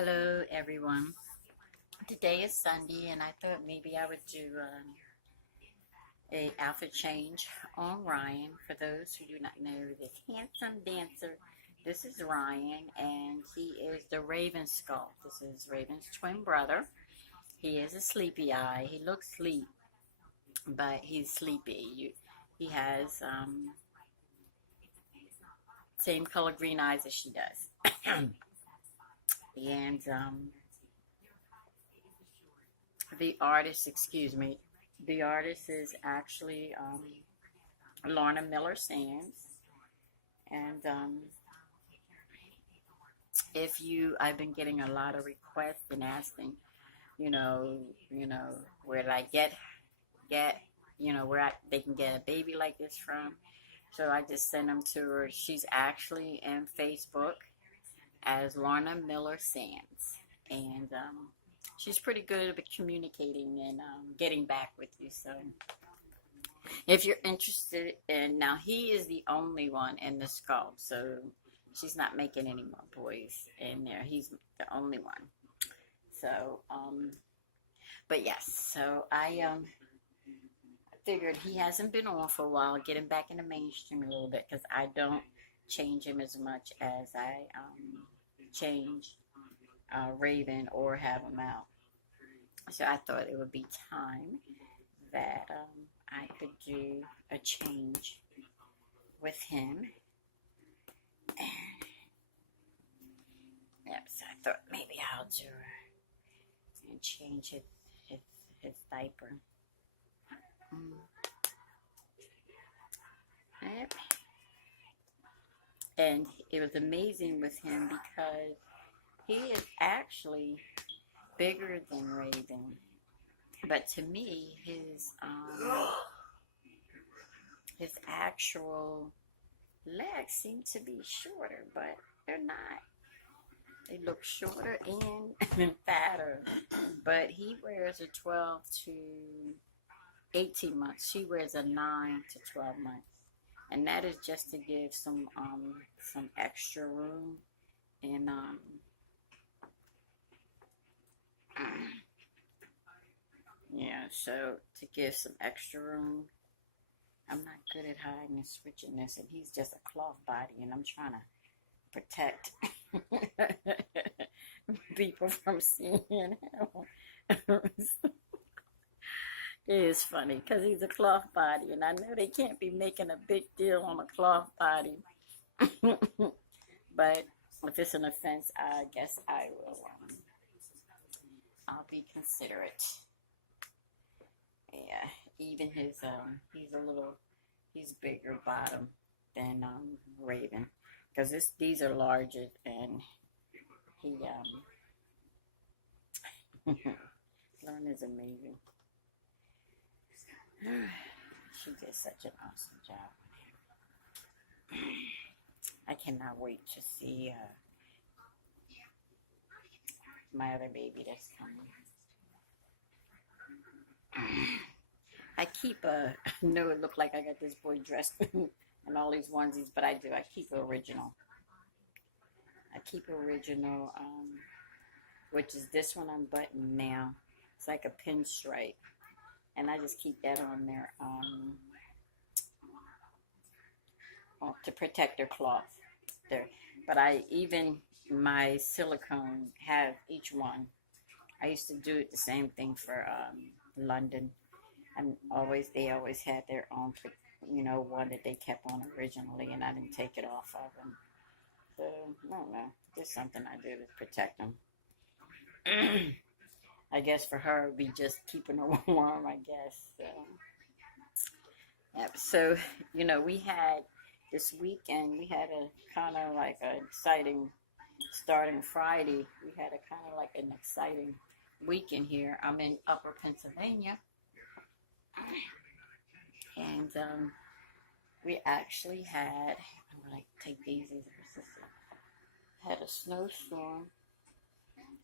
Hello everyone. Today is Sunday and I thought maybe I would do a outfit change on Ryan. For those who do not know this handsome dancer, this is Ryan and he is the Raven Skull. This is Raven's twin brother. He is a sleepy eye. He looks sleep, but he's sleepy. He has same color green eyes as she does. and the artist, excuse me, the artist is actually Lorna Sands. And I've been getting a lot of requests and asking, where did I get, they can get a baby like this from. So I just sent them to her. She's actually in Facebook as Lorna Sands. And she's pretty good at communicating and getting back with you. So if you're interested in, now he is the only one in the skull. So she's not making any more boys in there. He's the only one. So, but yes, so I figured he hasn't been on for a while, get him back in the mainstream a little bit because I don't change him as much as I change Raven or have him out. So I thought it would be time that I could do a change with him. And yep, so I thought maybe I'll do and change his diaper. Yep. And it was amazing with him because he is actually bigger than Raven, but to me, his actual legs seem to be shorter, but they're not. They look shorter and fatter. But he wears a 12 to 18 months. She wears a 9 to 12 months, and that is just to give some extra room and yeah, so to give some extra room. I'm not good at hiding and switching this, and he's just a cloth body, and I'm trying to protect people from seeing him. It is funny because he's a cloth body, and I know they can't be making a big deal on a cloth body. But if it's an offense, I guess I will. I'll be considerate. Yeah, even his he's bigger bottom than Raven, because these are larger, and he Lorna is amazing. She did such an awesome job. I cannot wait to see my other baby that's coming. I keep I know it looked like I got this boy dressed in all these onesies, but I do. I keep it original. Which is this one I'm buttoning now. It's like a pinstripe, and I just keep that on there to protect their cloth. But I even my silicone have each one. I used to do it the same thing for London. And they always had their own, one that they kept on originally, and I didn't take it off of them. So, I don't know. Just something I do to protect them. I guess for her, it would be just keeping her warm, I guess. So, yep. So, we had this weekend, we had a kind of like an exciting, starting Friday, we had a kind of like an exciting weekend here. I'm in Upper Pennsylvania. And we actually had, I'm going to take these as had a snowstorm.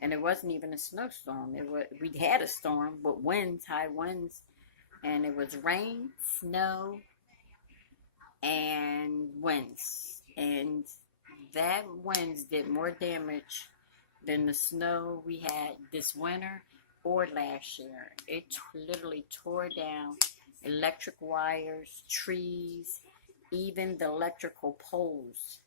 And it wasn't even a snowstorm. We had a storm, but winds, high winds. And it was rain, snow, and winds. And that winds did more damage than the snow we had this winter or last year. It literally tore down electric wires, trees, even the electrical poles.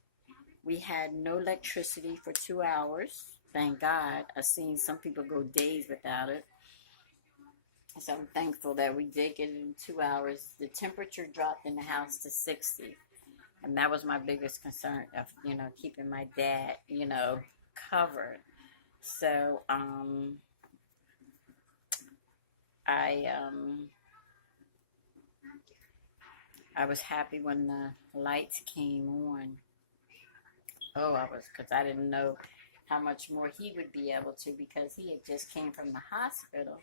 We had no electricity for 2 hours. Thank God. I've seen some people go days without it. So I'm thankful that we did get it in 2 hours. The temperature dropped in the house to 60. And that was my biggest concern of, keeping my dad, covered. So, I, I was happy when the lights came on. Oh, because I didn't know how much more he would be able to, because he had just came from the hospital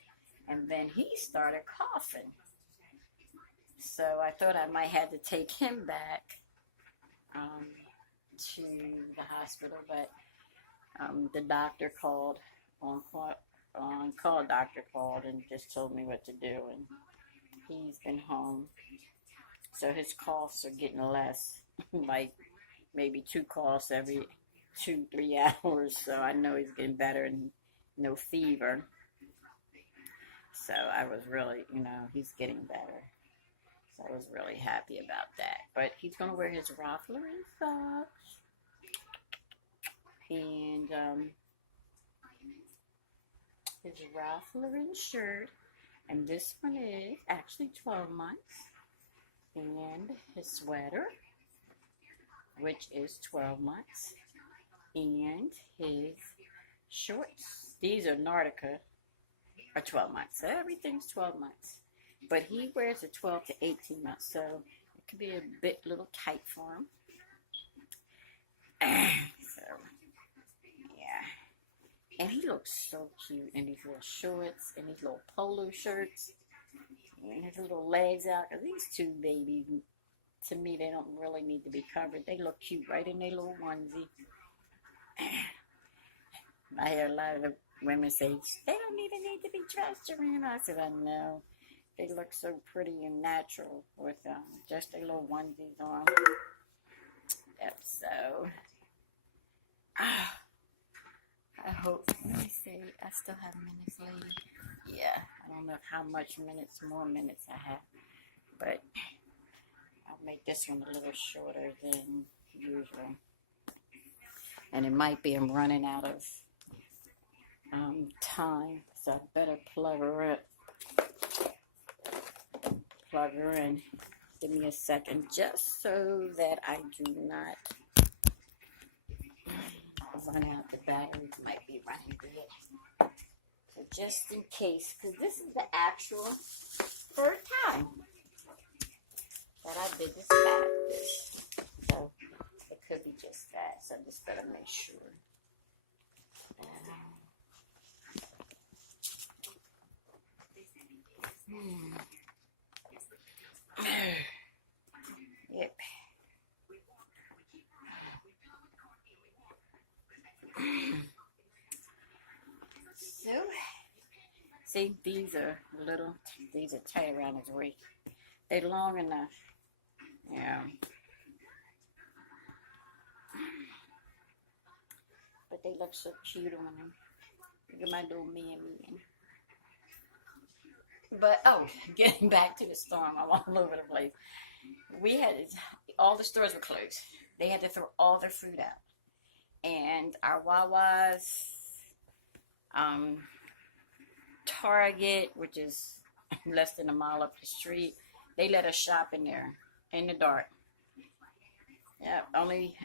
and then he started coughing. So I thought I might have to take him back to the hospital, but the doctor called, on-call doctor called and just told me what to do, and he's been home. So his coughs are getting less, like maybe 2 coughs every 2-3 hours. So I know he's getting better and no fever. So I was really, he's getting better. So I was really happy about that. But he's going to wear his ruffler and socks. And his ruffler and shirt. And this one is actually 12 months. And his sweater, which is 12 months. And his shorts. These are Nautica, are 12 months. So everything's 12 months. But he wears a 12 to 18 months, so it could be a little tight for him. So, yeah. And he looks so cute in these little shorts and these little polo shirts. And his little legs out. Because these 2 babies, to me, they don't really need to be covered. They look cute right in their little onesie. I hear a lot of the women say, they don't even need to be dressed around. I said, I know. They look so pretty and natural with just their little onesies on. Yep, so. I hope, let me see, I still have minutes left. Yeah, I don't know how much more minutes I have. But I'll make this one a little shorter than usual. And it might be I'm running out of time, so I better plug her in. Give me a second, just so that I do not run out. The batteries might be running dead. So just in case, because this is the actual first time that I did this catfish. So it could be just that, so I just better make sure. Yep. So, see, these are tight around his waist. They're long enough. Yeah. But they look so cute on him. Look at my little man. But, getting back to the storm, I'm all over the place. All the stores were closed. They had to throw all their food out. And our Wawa's, Target, which is less than a mile up the street, they let us shop in there in the dark. Yeah, only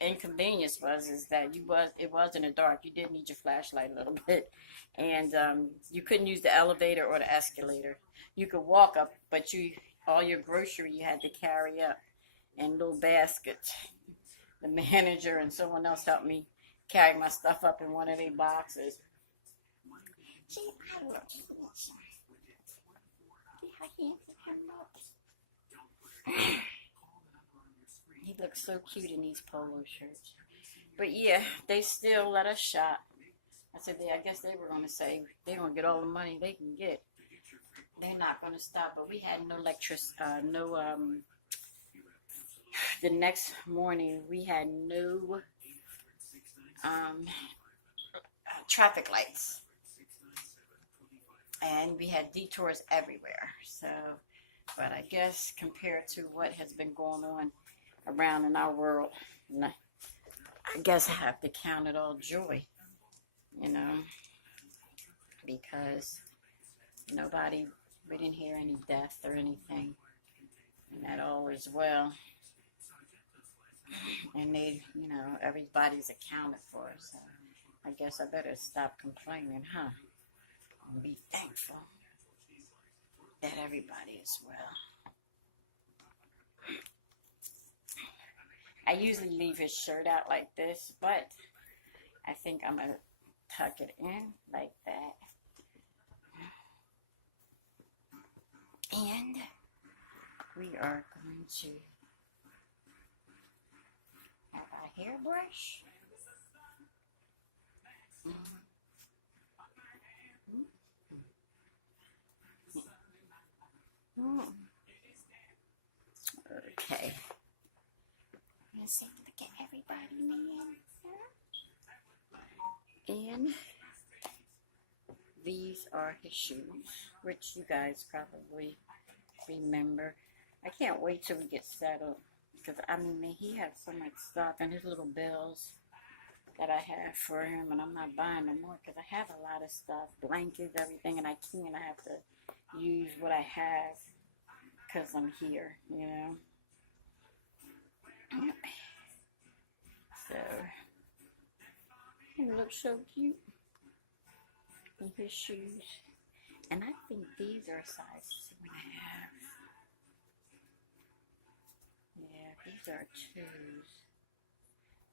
inconvenience is that it was in the dark. You did need your flashlight a little bit, and you couldn't use the elevator or the escalator. You could walk up, but all your grocery you had to carry up in little baskets. The manager and someone else helped me carry my stuff up in one of their boxes. Gee, I love you. See how handsome he looks. He looks so cute in these polo shirts. But yeah, they still let us shop. I said, I guess they were going to say they're going to get all the money they can get. They're not going to stop. But we had no the next morning we had no traffic lights. And we had detours everywhere. So, but I guess compared to what has been going on around in our world, I guess I have to count it all joy, you know, because we didn't hear any death or anything, and that all is well. And everybody's accounted for, so I guess I better stop complaining, huh? And be thankful that everybody is well. I usually leave his shirt out like this, but I think I'm going to tuck it in like that. And we are going to have our hairbrush. Okay. Let's see, look at everybody, man. And these are his shoes, which you guys probably remember. I can't wait till we get settled, because he has so much stuff, and his little bills that I have for him, and I'm not buying no more because I have a lot of stuff, blankets, everything, and I have to use what I have because I'm here, you know. So he looks so cute in his shoes, and I think these are size 2.5. Yeah, these are 2s.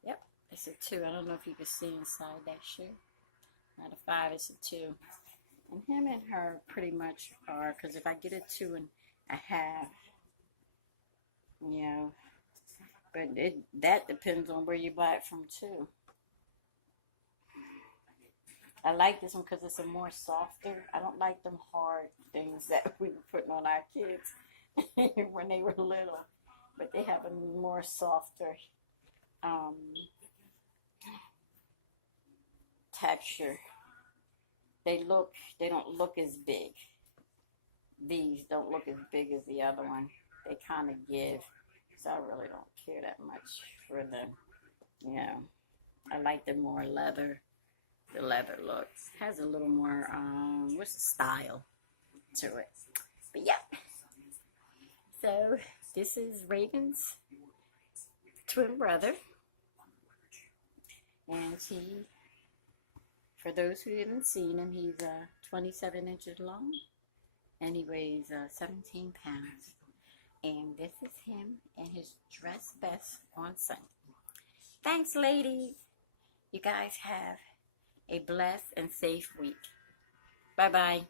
Yep, it's a 2. I don't know if you can see inside that shoe. Not a 5, it's a 2. And him and her pretty much are, because if I get a 2.5, you know, but that depends on where you buy it from too. I like this one because it's a more softer. I don't like them hard things that we were putting on our kids when they were little, but they have a more softer texture. They don't look as big. These don't look as big as the other one. They kind of give, so I really don't care that much for them. You know, I like the more leather. The leather looks has a little more what's the style to it. But yeah. So this is Raven's twin brother, and for those who haven't seen him, he's 27 inches long, and he weighs 17 pounds. And this is him in his dress vest on Sunday. Thanks, ladies. You guys have a blessed and safe week. Bye-bye.